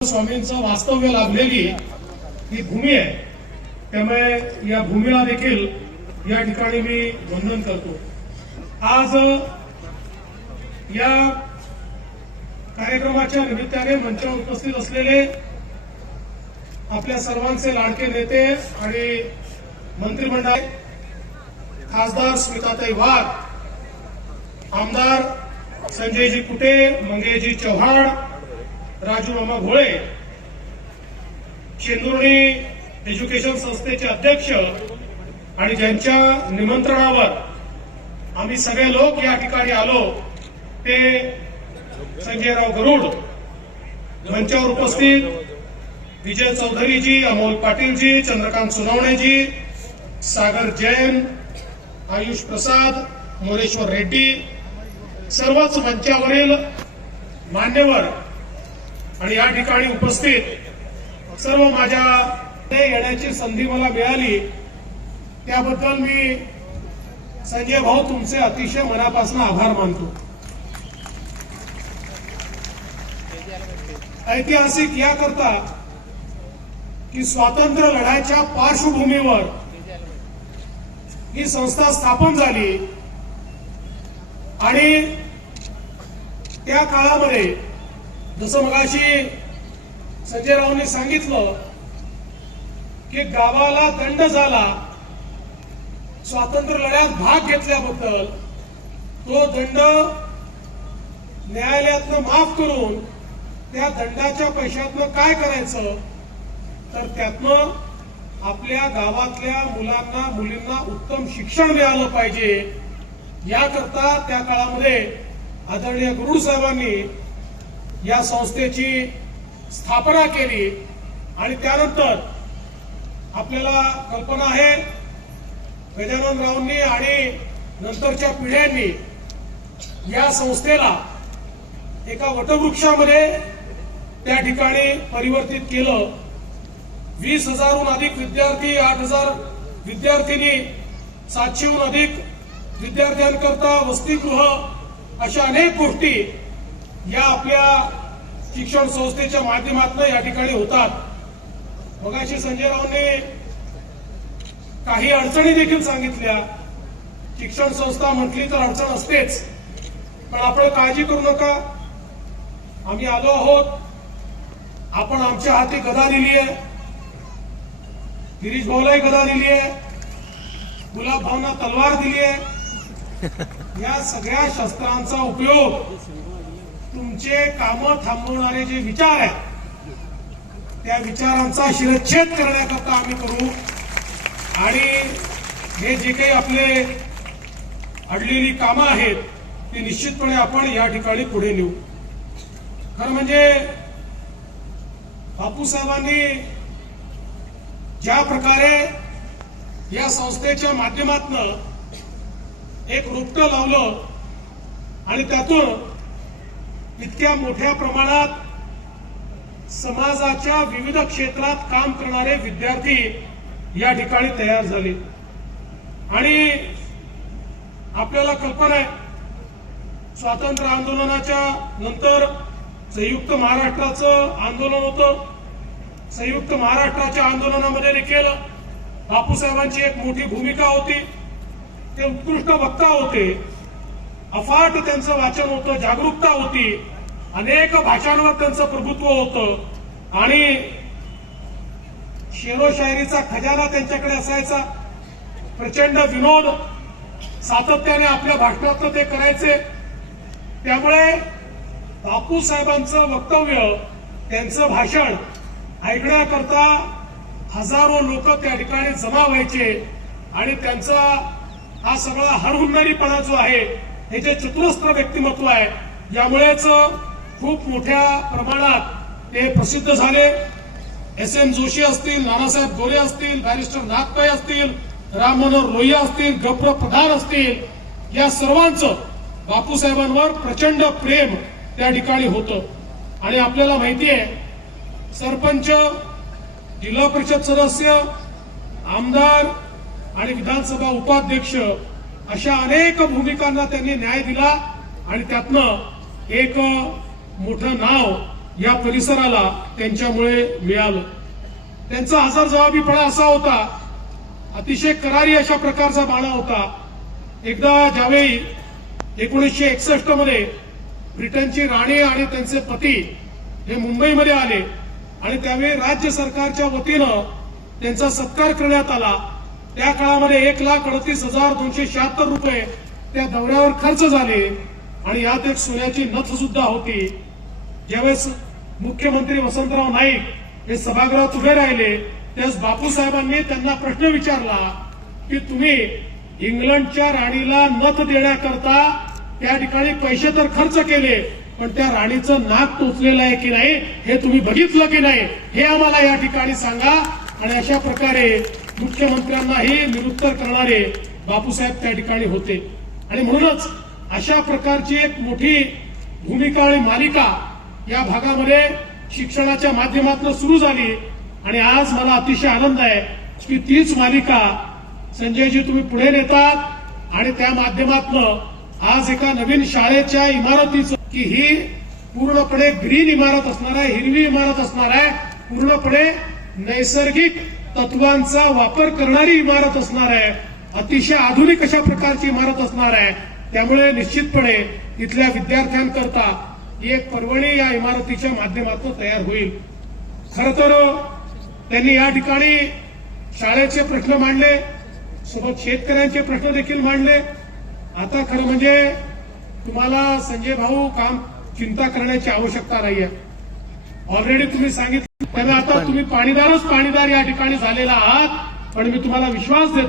स्वामींचं वास्तव्य लाभलेली ही भूमी आहे. त्यामुळे या भूमीला देखील या ठिकाणी मी वंदन करतो. आज या कार्यक्रमाच्या निमित्ताने मंचावर उपस्थित असलेले आपल्या सर्वांचे लाडके नेते आणि मंत्रिमंडळ खासदार स्मिताताई वाघ आमदार संजयजी कुटे मंगेशजी चव्हाण राजू मामा भोळे शेंदुर्णी एज्युकेशन संस्थेचे अध्यक्ष आणि ज्यांच्या निमंत्रणावर आम्ही सगळे लोक या ठिकाणी आलो ते संजयराव गरुड मंचावर उपस्थित विजय चौधरीजी अमोल पाटीलजी चंद्रकांत सोनवणेजी सागर जैन आयुष प्रसाद मोरेश्वर रेड्डी सर्वच मंचावरील मान्यवर आणि या ठिकाणी उपस्थित सर्व माझ्या येण्याची संधी मला मिळाली. त्याबद्दल मी संजय भाऊ तुमचे अतिशय मनापासून आभार मानतो. ऐतिहासिक याकरता की स्वातंत्र्य लढ्याच्या पार्श्वभूमीवर ही संस्था स्थापन झाली. आणि त्या काळामध्ये जसं मगाशी संजय रावने सांगितलं की गावाला दंड झाला स्वातंत्र्य लढ्यात भाग घेतल्याबद्दल तो दंड न्यायालयातनं माफ करून त्या दंडाच्या पैशातनं काय करायचं? तर त्यातनं आपल्या गावातल्या मुलांना मुलींना उत्तम शिक्षण मिळालं पाहिजे. याकरता त्या काळामध्ये आदरणीय गुरु साहेबांनी या संस्थेची स्थापना केली आणि त्यानंतर आपल्याला कल्पना आहे गजानन रावनी आणि नंतरच्या पिढ्यांनी या संस्थेला एका वटवृक्षामध्ये त्या ठिकाणी परिवर्तित केलं. वीस हजारहून अधिक विद्यार्थी आठ हजार विद्यार्थिनी सातशेहून अधिक विद्यार्थ्यांकरता वसतिगृह अशा अनेक गोष्टी या आपल्या शिक्षण संस्थेच्या माध्यमातून या ठिकाणी होतात. मगाशी संजय रावने काही अडचणी देखील सांगितल्या. शिक्षण संस्था म्हटली तर अडचण असतेच. पण आपण काळजी करू नका. आम्ही आलो आहोत. आपण आमच्या हाती गदा दिली आहे. गिरीश भाऊलाही गदा दिली आहे. गुलाब भाऊना तलवार दिली आहे. या सगळ्या शस्त्रांचा उपयोग तुमचे काम थांबवणारे जे विचार आहेत त्या विचारांचा शिरच्छेद करण्याकरता आम्ही करू. आणि हे जे काही आपले अडलेली कामं आहेत ती निश्चितपणे आपण या ठिकाणी पुढे नेऊ. खरं म्हणजे बापूसाहेबांनी ज्या प्रकारे या संस्थेच्या माध्यमातनं एक रोपटं लावलं आणि त्यातून इतक्या मोठ्या प्रमाणात समाजाच्या विविध क्षेत्रात काम करणारे विद्यार्थी या ठिकाणी तयार झाले. आणि आपल्याला कल्पना आहे स्वातंत्र्य आंदोलनाच्या नंतर संयुक्त महाराष्ट्राचं आंदोलन होतं. संयुक्त महाराष्ट्राच्या आंदोलनामध्ये देखील बापूसाहेबांची एक मोठी भूमिका होती. ते उत्कृष्ट वक्ता होते. अफाट त्यांचं वाचन होतं जागरूकता होती. अनेक भाषांवर त्यांचं प्रभुत्व होतं. आणि शेरोशायरीचा खजाना त्यांच्याकडे असायचा. प्रचंड विनोद सातत्याने आपल्या भाषणातलं ते करायचे. त्यामुळे बापूसाहेबांचं वक्तव्य त्यांचं भाषण ऐकण्याकरता हजारो लोक त्या ठिकाणी जमा व्हायचे. आणि त्यांचा हा सगळा हरहुन्नरीपणा जो आहे हे जे चतुरस्त्र व्यक्तिमत्व आहे यामुळेच खूप मोठ्या प्रमाणात ते प्रसिद्ध झाले. एस एम जोशी असतील नानासाहेब गोरे असतील बॅरिस्टर नागपाई असतील राम मनोहर लोहिया असतील गप्र प्रधान असतील या सर्वांचं बापूसाहेबांवर प्रचंड प्रेम त्या ठिकाणी होतं. आणि आपल्याला माहिती आहे सरपंच जिल्हा परिषद सदस्य आमदार आणि विधानसभा उपाध्यक्ष अशा अनेक भूमिकांना त्यांनी न्याय दिला आणि त्यातनं एक मोठं नाव या परिसराला त्यांच्यामुळे मिळालं. त्यांचा हजार जबाबीपणा असा होता अतिशय करारी अशा प्रकारचा बाणा होता. एकदा ज्यावेळी एकोणीसशे एकसष्टमध्ये ब्रिटनची राणी आणि त्यांचे पती हे मुंबईमध्ये आले आणि त्यावेळी राज्य सरकारच्या वतीनं त्यांचा सत्कार करण्यात आला त्या काळामध्ये एक लाख अडतीस हजार दोनशे शहात्तर रुपये त्या दौऱ्यावर खर्च झाले. आणि यात एक सोन्याची नथ सुद्धा होती. ज्यावेळेस मुख्यमंत्री वसंतराव नाईक हे सभागृहात उभे राहिले त्यावेळेस बापूसाहेबांनी त्यांना प्रश्न विचारला की तुम्ही इंग्लंडच्या राणीला नथ देण्याकरता त्या ठिकाणी पैसे तर खर्च केले पण त्या राणीचं नाक टोचलेलं आहे की नाही हे तुम्ही बघितलं की नाही हे आम्हाला या ठिकाणी सांगा. आणि अशा प्रकारे मुख्यमंत्र्यांनाही निरुत्तर करणारे बापूसाहेब त्या ठिकाणी होते. आणि म्हणूनच अशा प्रकारची एक मोठी भूमिका आणि मालिका या भागामध्ये शिक्षणाच्या माध्यमातून सुरू झाली. आणि आज मला अतिशय आनंद आहे की तीच मालिका संजयजी तुम्ही पुढे नेतात आणि त्या माध्यमातून आज एका नवीन शाळेच्या इमारतीचं की ही पूर्णपणे ग्रीन इमारत असणार आहे हिरवी इमारत असणार आहे पूर्णपणे नैसर्गिक तत्वांचा वापर करणारी इमारत असणार आहे. अतिशय आधुनिक अशा प्रकारची इमारत असणार आहे. त्यामुळे निश्चितपणे इथल्या विद्यार्थ्यांकरता एक पर्वणी या इमारतीच्या माध्यमातून तयार होईल. खर तर त्यांनी या ठिकाणी शाळेचे प्रश्न मांडले सोबत शेतकऱ्यांचे प्रश्न देखील मांडले. आता खरं म्हणजे तुम्हाला संजय भाऊ काम चिंता करण्याची आवश्यकता नाहीये. ऑलरेडी तुम्ही सांगितलं. त्यामुळे आता तुम्ही पाणीदारच पाणीदार या ठिकाणी झालेला आहात. पण मी तुम्हाला विश्वास देतो